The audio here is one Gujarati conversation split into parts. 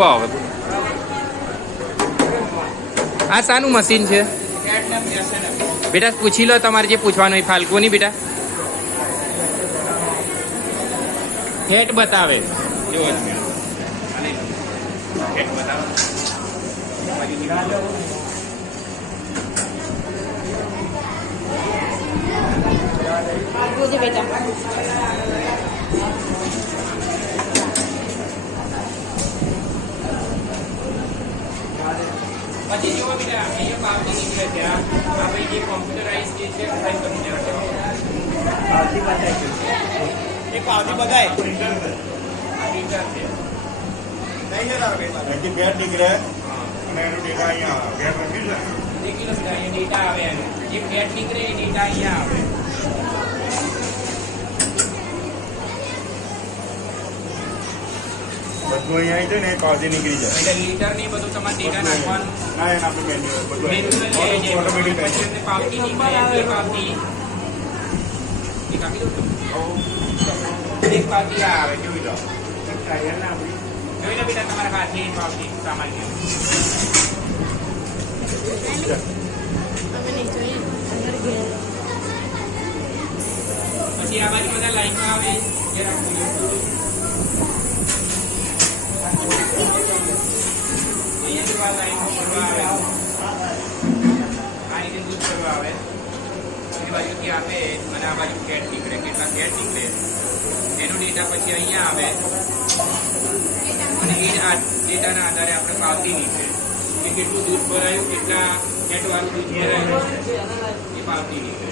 કો હવે આ શાનું મશીન છે બેટા? પૂછી લો તમારે જે પૂછવાનું હોય. ફાલ્ગુની બેટા ફેટ બતાવે. જો ફેટ બતાવે. પછી જુઓ બેટા અહીંયા પાવતી નીકળે છે. આપણે જે કોમ્પ્યુટરાઇઝ જે છે ટાઈપ કરી દેવા પાવતી બતાય છે. એ પાવતી બતાય પ્રિન્ટર છે. આ પ્રિન્ટર છે. નહીં જરા બેટા કે બેટ નીકળે અને એનો ડેટા અહીંયા આવે. બેટ નીકળી જાય. નીકળી બેટા અહીંયા ડેટા આવે એનો. જે બેટ નીકળે એ ડેટા અહીંયા આવે. બધું અહીંયા આવી જાય ને પાવતી નીકળી જાય. એટલે લીટર ને બધું તમારે ડેટા નાખવાનું. ના એને આપણે મેન્યુઅલ બધું ઓટોમેટિક પછી પાવતી નીકળે. એ પાવતી એક આપી દો. એક પાવતી આ આવે જોઈ લો. ટ્રાયલ ના આપણી જોઈ લો બેટા તમારા હાથે પાવતી સામાન્ય. પછી આ બાજુ બધા લાઈનમાં આવે જે રાખવું. બાજુથી આપે અને આ બાજુ ફેટ નીકળે. કેટલા ફેટ નીકળે એનો ડેટા પછી અહીંયા આવે અને એ આ ડેટાના આધારે આપણે પાવતી નીકળે કે કેટલું દૂધ ભરાયું, કેટલા ફેટવાળું દૂધ ભરાયું એ પાવતી નીકળે.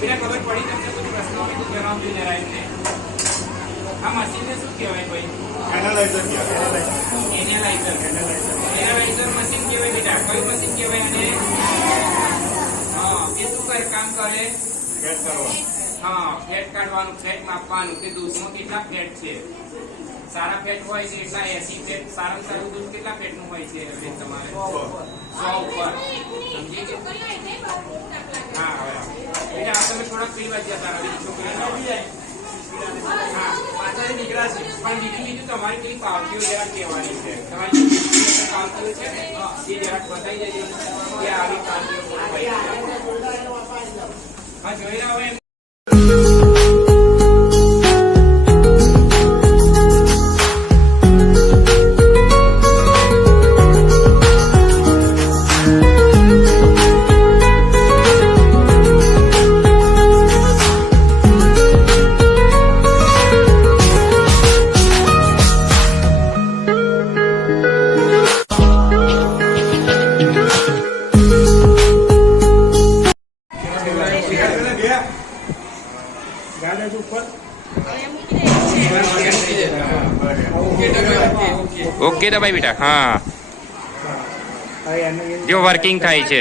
પેલા ખબર પડી તમને કોઈ પ્રશ્નો હોય તો જણાવજો જરા એમને. આ મશીનને શું કહેવાય ભાઈ? એનાલાઇઝર મશીન કહેવાય બેટા. કયું મશીન કહેવાય? અને એ શું કરે? કામ કરે હા ફેટ કાઢવાનું, ફેટ માપવાનું કે દૂધમાં કેટલા ફેટ છે. સારા ફેટ હોય છે એટલા 80 ફેટ. સારામાં સારું દૂધ કેટલા ફેટ નું હોય છે તમારે? 100 ઉપર. સમજી ગયો? હા હવે બેટા આ તમે થોડાક પીવા જતા રહો. છોકરી હા પાછળ નીકળ્યા છે પણ બીજું તમારી કઈ પાવતીઓ જરા કહેવાની છે. તમારી પાવતીઓ છે ને એ જરાક બતાવી દેજો કે આવી પાવતીઓ હા જોઈ રહ્યા હોય. ઓકે દબાઈ બેટા. હા જો વર્કિંગ થાય છે.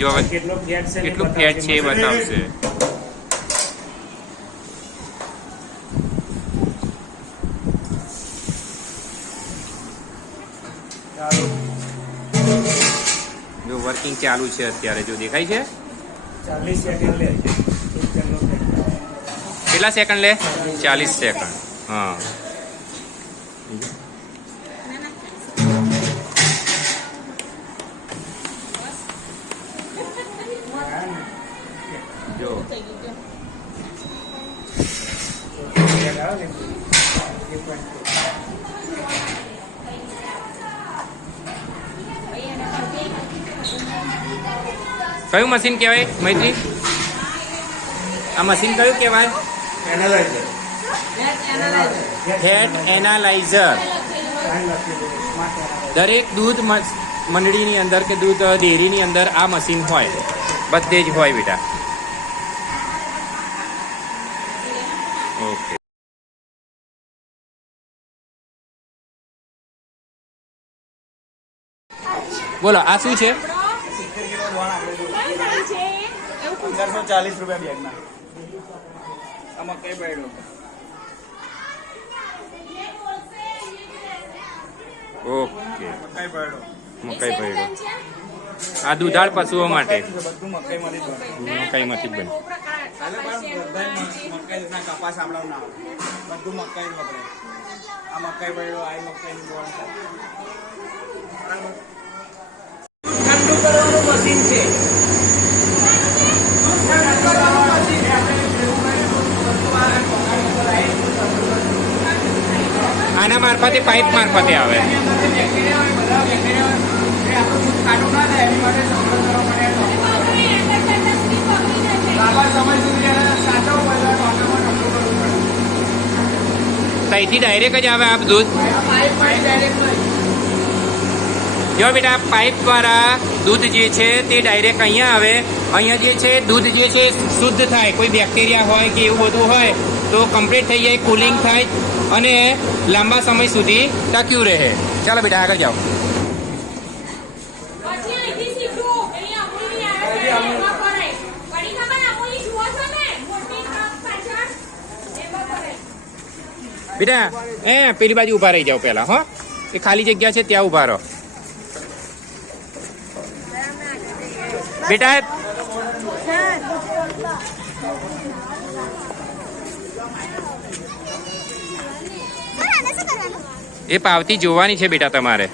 જો કેટલું ફેટ છે એ બતાવશે. જો વર્કિંગ ચાલુ છે અત્યારે. જો દેખાય છે 40 સેકન્ડ લે. કેટલા સેકન્ડ લે? 40 સેકન્ડ. હા જો કયું મશીન કહેવાય મૈત્રી? આ મશીન કયું કહેવાય? એનાલાઇઝર. Fat analyser. દરેક દૂધ મંડળીની અંદર કે દૂધ ડેરીની અંદર આ મશીન હોય. બધે જ હોય બેટા. ઓકે બોલો આ શું છે? 1540 રૂપિયા બેગના. આમાં કઈ પડ્યો? ઓકે મકાઈ પડ્યો. આ દુધાળ પશુઓ માટે. બધું મકાઈમાંથી જ બને. મકાઈમાંથી જ બને. કાલે પણ બધા મકાઈ ના કપાસ આપણા ના આવે બધું મકાઈ નું આપણે આ મકાઈ પડ્યો આ મકાઈ નું બોલ બરાબર ઠંડુ કરવાનું મશીન છે આના મારફતે પાઇપ મારફતે આવે. ત્યાંથી ડાયરેક્ટ જ આવે આપ દૂધ. જો બેટા પાઇપ દ્વારા દૂધ જે છે તે ડાયરેક્ટ અહીંયા આવે. અહીંયા જે છે દૂધ જે છે શુદ્ધ થાય. કોઈ બેક્ટેરિયા હોય કે એવું બધું હોય તો કમ્પ્લીટ થઈ જાય, કુલિંગ થાય અને લાંબા સમય સુધી ટક્યું રહે. ચાલો બેટા આગળ જાઓ. બેટા પેલી બાજુ ઊભા રહી જાઓ પહેલા. હો એ ખાલી જગ્યા છે ત્યાં ઊભા રહો બેટા. એ પાવતી જોવાની છે બેટા તમારે.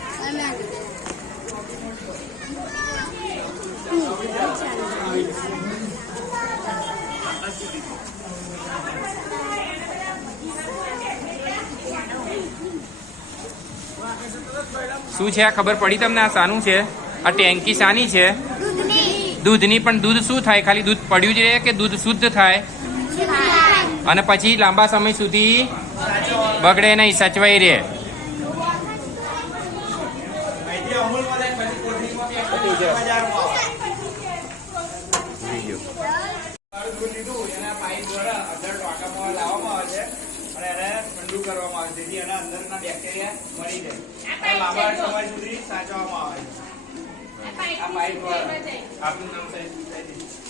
શું છે આ ખબર પડી તમને? આ શાનું છે? આ ટેન્કી શાની છે? દૂધની. પણ દૂધ શું થાય? ખાલી દૂધ પડ્યું જ રહે કે દૂધ શુદ્ધ થાય અને પછી લાંબા સમય સુધી બગડે નહીં, સચવાઈ રહે? ઠંડુ કરવામાં આવે જેથી એના અંદરના બેક્ટેરિયા મરી જાય લાંબા સમય સુધી સાચવવામાં આવે. આ પાઇપ આપનું નામ સાહેબ?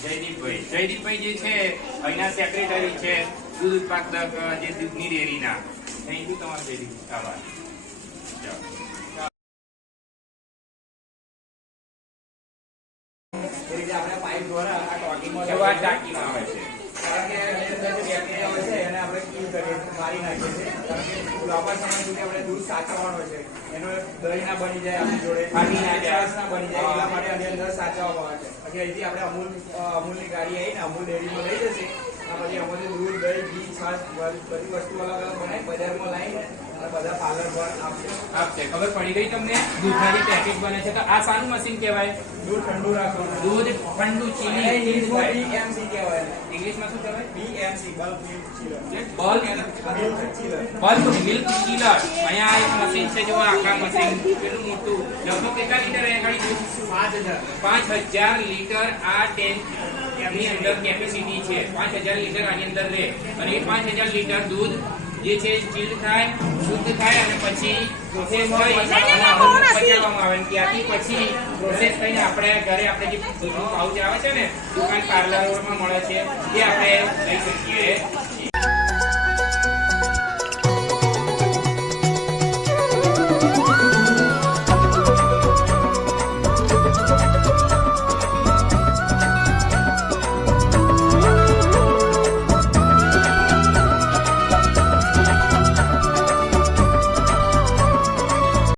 જયદીપભાઈ. જયદીપભાઈ જે છે અહીંના સેક્રેટરી છે દૂધ ઉત્પાદક જે દૂધની ડેરીના. થેન્ક યુ તમારો જયદીપ. આભાર. આપણે પાઇપ દ્વારા આ ટાંકીમાં આવે છે. કારણ કે એની અંદર જે બેક્ટેરિયા હોય છે એને આપણે કિલ કરીએ મારી નાખીએ છીએ. કારણ કે લાંબા સમય સુધી આપણે દૂધ સાચવવાનું હોય છે. એનો દહીં ના બની જાય આપણી જોડે, ફાટી ના જાય. છાશ ના બની જાય એટલા માટે આની અંદર સાચવવામાં આવે છે. પછી અહીંથી આપણે અમૂલની ગાડી આવીને અમૂલ ડેરીમાં લઈ જશે. પછી અમૂલનું દૂધ, દહીં, ઘી, છાશ બધી વસ્તુ અલગ અલગ બનાવી બજારમાં લાવીને અને બધા પાર્લર પર આપશે. ખબર પડી ગઈ તમને? દૂધના જે પેકેટ બને છે તો આ શાનું મશીન કહેવાય? દૂધ ઠંડુ રાખવાનું. દૂધ ઠંડુ ચીલી. BMC કહેવાય. ઇંગ્લિશમાં શું કહેવાય? BMC bulk milk chiller. Bulk milk chiller. અહીંયા એક મશીન છે જો આખા મશીન કેટલું મોટું. લગભગ કેટલા લીટર અહીંયા ગાડી દૂધ? 5000 લીટર આ ટેન્ક ની અંદર કેપેસિટી છે. 5000 લીટર આની અંદર રહે અને એ 5000 લીટર દૂધ જે છે ચીલ થાય, શુદ્ધ થાય અને પછી પ્રોસેસ થઈ પચાવવામાં આવે. ત્યાંથી પછી પ્રોસેસ થઈને આપણે ઘરે આપણે જે દૂધનું પાઉચ આવે છે ને દુકાન પાર્લરોમાં મળે છે એ આપણે લઈ શકીએ.